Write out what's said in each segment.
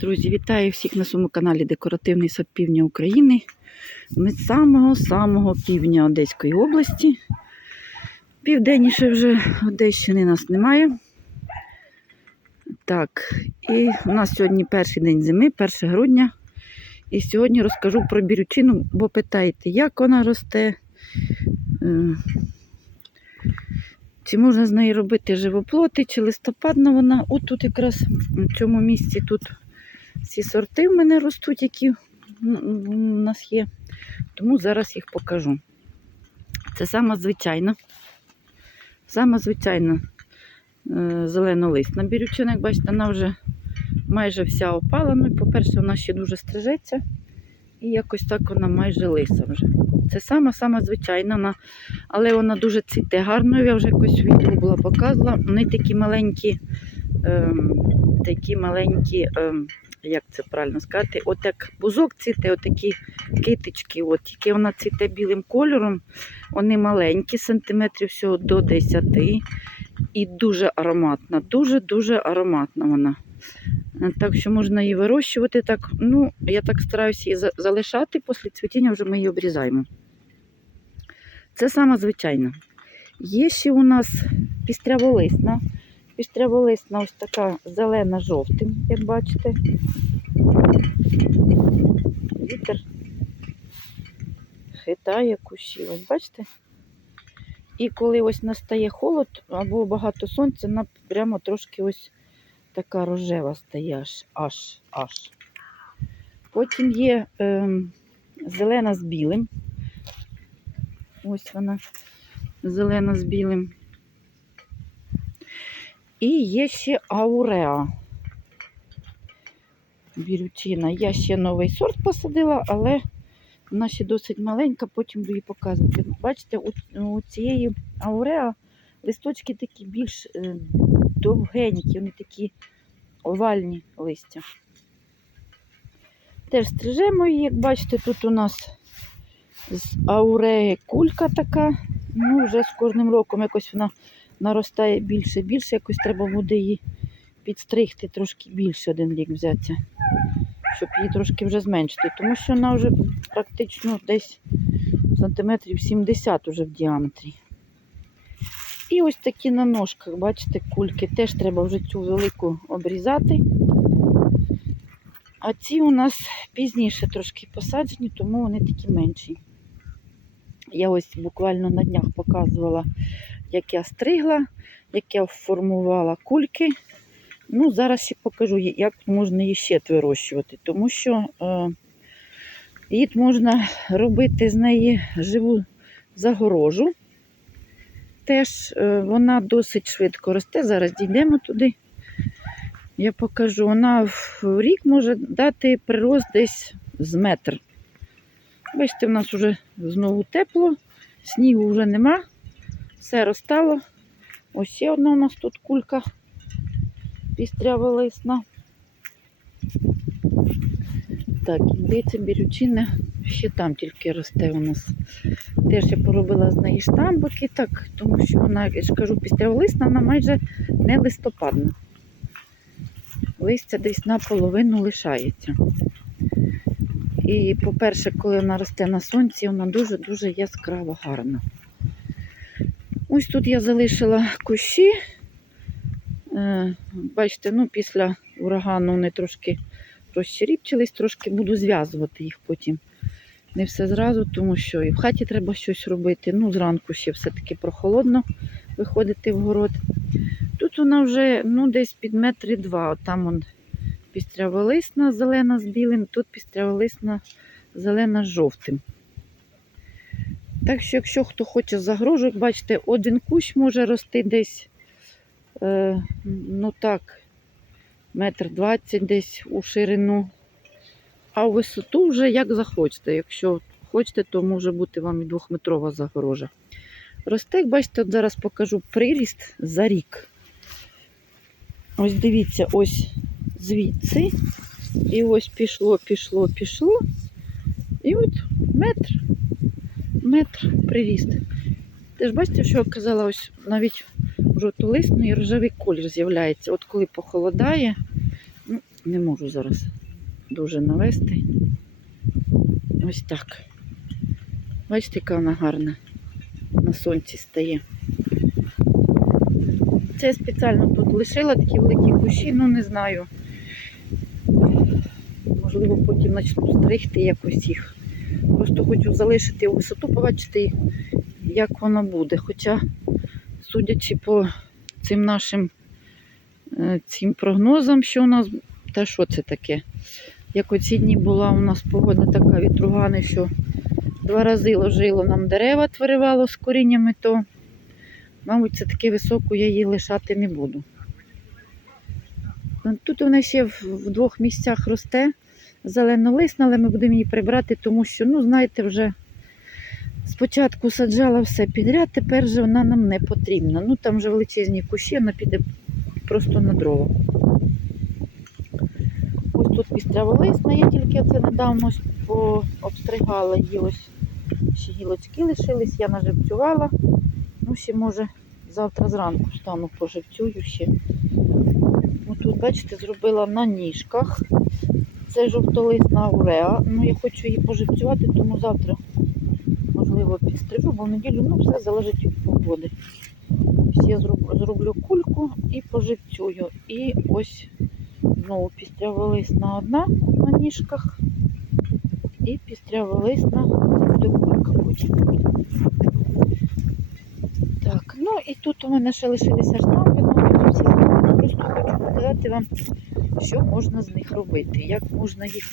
Друзі, вітаю всіх на своєму каналі Декоративний сад Півдня України. Ми з самого-самого півдня Одеської області. Південніше вже Одещини нас немає. Так, і у нас сьогодні перший день зими, 1 грудня. І сьогодні розкажу про бірючину, бо питаєте, як вона росте, е, чи можна з неї робити живоплоти, чи листопадна вона. От тут якраз в цьому місці тут всі сорти в мене ростуть, які у нас є. Тому зараз їх покажу. Це сама звичайна, сама звичайна е, зеленолисна бірючина, як бачите, вона вже майже вся опала. Ну, по-перше, вона ще дуже стрижеться. І якось так вона майже лиса вже. Це сама-сама звичайна, вона, але вона дуже цвіте гарно. Я вже якось відео була показувала. Вони такі маленькі, ем, такі маленькі, ем, як це правильно сказати, от як бузок цвіте, отакі китички. От, тільки вона цвіте білим кольором. Вони маленькі, сантиметрів всього до 10. І дуже ароматна, дуже-дуже ароматна вона. Так що можна її вирощувати. Так, ну, я так стараюся її залишати, після цвітіння вже ми її обрізаємо. Це сама звичайна. Є ще у нас пістряволисна. Пістряволисна ось така зелена жовтим, як бачите. Вітер хитає кущі, ось бачите? І коли ось настає холод або багато сонця, вона прямо трошки ось така рожева стає аж, аж, аж. Потім є ем, зелена з білим. Ось вона зелена з білим. І є ще ауреа. Бірючина. Я ще новий сорт посадила, але вона ще досить маленька, потім буду її показувати. Бачите, у, цієї ауреа листочки такі більш е, довгенькі, вони такі овальні листя. Теж стрижемо її, як бачите, тут у нас з ауреї кулька така. Ну, вже з кожним роком якось вона наростає більше більше, якось треба буде її підстригти трошки більше один рік взятися, щоб її трошки вже зменшити, тому що вона вже практично десь сантиметрів 70 уже в діаметрі. І ось такі на ножках, бачите, кульки. Теж треба вже цю велику обрізати. А ці у нас пізніше трошки посаджені, тому вони такі менші. Я ось буквально на днях показувала, як я стригла, як я формувала кульки. Ну, зараз ще покажу, як можна її ще вирощувати, тому що е, її можна робити з неї живу загорожу. Теж е, вона досить швидко росте. Зараз дійдемо туди. Я покажу. Вона в рік може дати прирост десь з метр. Бачите, в нас вже знову тепло, снігу вже нема, все розтало. Ось ще одна у нас тут кулька пістрява лисна. Так, і здається, бірючина ще там тільки росте у нас. Теж я поробила з неї штамбики, так, тому що вона, я ж кажу, пістряволисна, вона майже не листопадна. Листя десь наполовину лишається. І, по-перше, коли вона росте на сонці, вона дуже-дуже яскраво гарна. Ось тут я залишила кущі. Е, Бачите, ну, після урагану вони трошки розчеріпчились, трошки буду зв'язувати їх потім. Не все зразу, тому що і в хаті треба щось робити. Ну, зранку ще все-таки прохолодно виходити в город. Тут вона вже ну, десь під метри два. Там он пістряволисна зелена з білим, тут пістряволисна зелена з жовтим. Так що, якщо хто хоче загрожу, як бачите, один кущ може рости десь, е, ну так, метр двадцять десь у ширину. А у висоту вже як захочете. Якщо хочете, то може бути вам і двохметрова загорожа. Росте, як бачите, от зараз покажу приріст за рік. Ось дивіться, ось звідси. І ось пішло, пішло, пішло. І от метр, метр приріст. Теж бачите, що казала, ось навіть жовтолисний рожевий колір з'являється. От коли похолодає, ну, Не можу зараз дуже навести. Ось так. Бачите, яка вона гарна. На сонці стає. Це я спеціально тут лишила такі великі кущі, ну не знаю. Можливо, потім почну стригти якось їх. Просто хочу залишити висоту, побачити, як воно буде. Хоча, судячи по цим нашим е, цим прогнозам, що у нас, та що це таке? Як оці дні була у нас погода така вітругани, що два рази ложило нам дерева, творивало з коріннями, то, мабуть, це таке високу я її лишати не буду. Тут вона ще в двох місцях росте зеленолисна, але ми будемо її прибрати, тому що, ну, знаєте, вже спочатку саджала все підряд, тепер же вона нам не потрібна. Ну, там вже величезні кущі, вона піде просто на дрова. Ось тут пістряволисна, я тільки це недавно ось пообстригала її ось. Ще гілочки лишились, я наживцювала. Ну, ще може завтра зранку встану, поживцюю ще. Отут, бачите, зробила на ніжках. Це жовтолисна ауреа. Ну, я хочу її поживцювати, тому завтра, можливо, підстрижу, бо в неділю ну, все залежить від погоди. Я зроблю, кульку і поживцюю. І ось знову пістряволисна одна на ніжках. І пістряволисна буде кулька потім. Так, ну і тут у мене ще лишилися штампи, ну. Просто хочу показати вам, що можна з них робити, як можна їх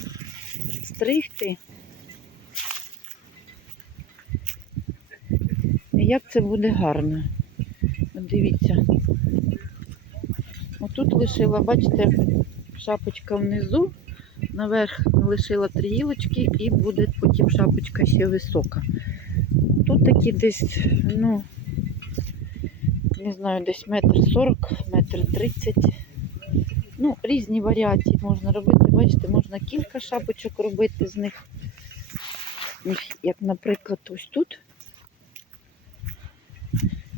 стригти. І як це буде гарно. От дивіться. Отут лишила, бачите, шапочка внизу, наверх лишила три гілочки і буде потім шапочка ще висока. Тут такі десь, ну, не знаю, десь метр сорок, метр тридцять. Ну, різні варіації можна робити. Бачите, можна кілька шапочок робити з них. Як, наприклад, ось тут.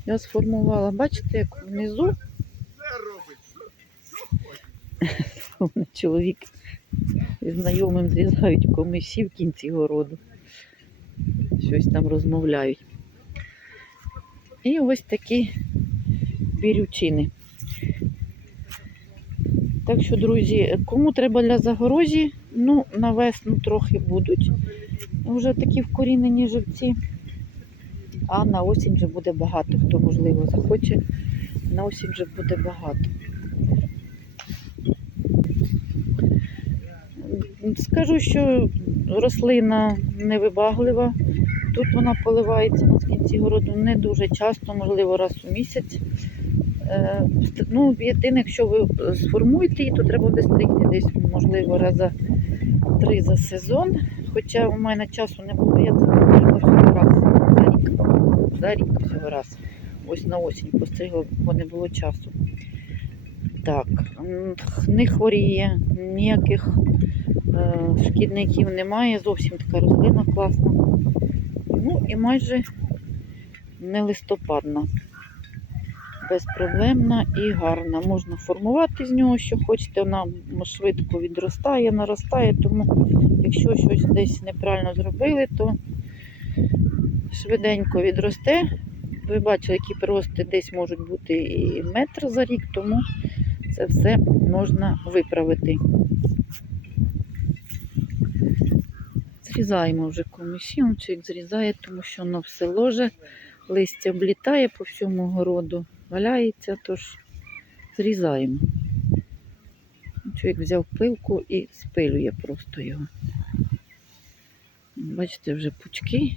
Я сформувала, бачите, як внизу чоловік із знайомим зрізають комиші в кінці городу. Щось там розмовляють. І ось такі бірючини. Так що, друзі, кому треба для загорожі, ну, на весну трохи будуть. Вже такі вкорінені живці. А на осінь вже буде багато. Хто, можливо, захоче, на осінь вже буде багато. Скажу, що рослина невибаглива. Тут вона поливається на кінці городу не дуже часто, можливо, раз у місяць. Е, Ну, єдине, якщо ви сформуєте її, то треба буде стригти десь, можливо, раза три за сезон. Хоча у мене часу не було, я це постригла всього раз за рік. За рік всього раз. Ось на осінь постригла, бо не було часу. Так, не хворіє, ніяких е, шкідників немає, зовсім така рослина класна. Ну і майже не листопадна безпроблемна і гарна. Можна формувати з нього, що хочете, вона швидко відростає, наростає, тому якщо щось десь неправильно зробили, то швиденько відросте. Ви бачили, які прирости десь можуть бути і метр за рік, тому це все можна виправити. Зрізаємо вже комиші, он чоловік зрізає, тому що воно все ложе, листя облітає по всьому городу валяється, тож зрізаємо. Чоловік взяв пилку і спилює просто його. Бачите, вже пучки.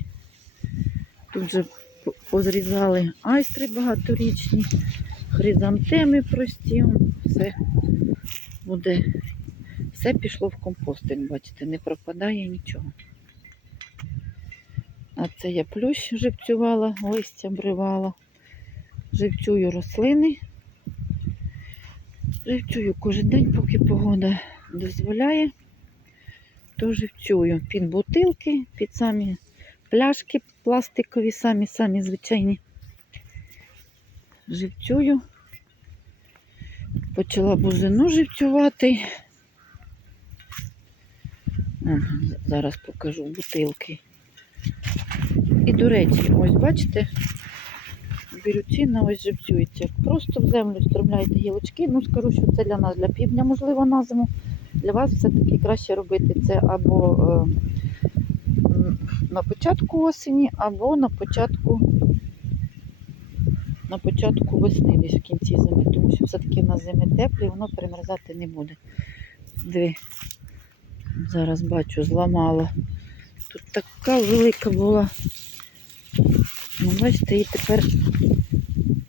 Тут вже позрізали айстри багаторічні, хризантеми прості. Все буде, все пішло в компостинг, бачите, не пропадає нічого. А це я плющ живцювала, листя бривала живцюю рослини. Живцюю кожен день, поки погода дозволяє, то живцюю під бутилки, під самі пляшки пластикові, самі-самі звичайні. Живцюю. Почала бузину живцювати. Зараз покажу бутилки. І, до речі, ось бачите, бірючина ось живцюється. Просто в землю стромляєте гілочки. Ну, скажу, що це для нас, для півдня, можливо, на зиму. Для вас все-таки краще робити це або е, на початку осені, або на початку, на початку весни, десь в кінці зими. Тому що все-таки в нас зими теплі, воно перемерзати не буде. Диви, зараз бачу, зламала. Тут така велика була. Ну, бачите, і тепер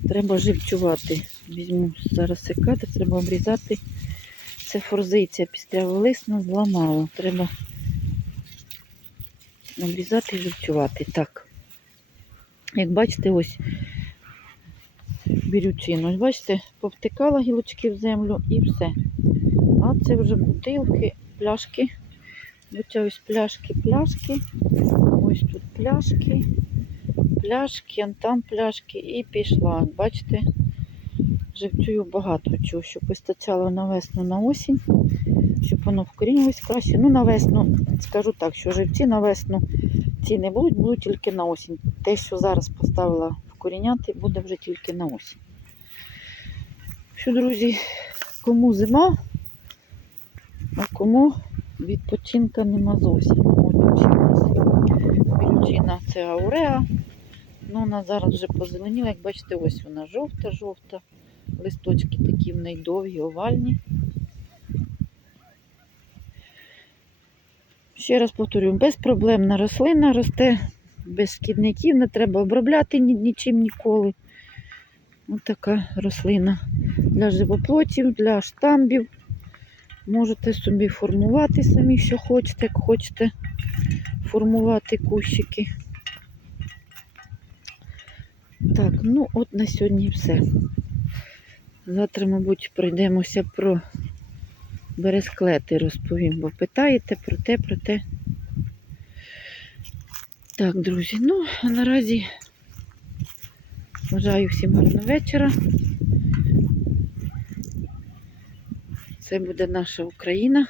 треба живцювати. Візьму зараз секатор, треба обрізати. Це форзиція пістряволисна зламала. Треба обрізати і живцювати. Так. Як бачите, ось бірючину. Бачите, повтикала гілочки в землю і все. А це вже бутилки, пляшки. Ось пляшки, пляшки. Ось тут пляшки, пляшки, там пляшки і пішла. Бачите, живцюю багато чого, щоб вистачало на весну на осінь, щоб воно вкорінилось краще. Ну, на весну, скажу так, що живці на весну ці не будуть, будуть тільки на осінь. Те, що зараз поставила вкоріняти, буде вже тільки на осінь. Що, друзі, кому зима, а кому відпочинка нема зовсім. Бірючина це ауреа. Ну, вона зараз вже позеленіла. Як бачите, ось вона жовта-жовта. Листочки такі в неї довгі, овальні. Ще раз повторюю, безпроблемна рослина росте без шкідників, не треба обробляти ні- нічим ніколи. Ось така рослина для живоплотів, для штамбів. Можете собі формувати самі, що хочете, як хочете формувати кущики. Так, ну от на сьогодні все. Завтра, мабуть, пройдемося про бересклети, розповім, бо питаєте про те, про те. Так, друзі, ну, а наразі бажаю всім гарного вечора. Це буде наша Україна.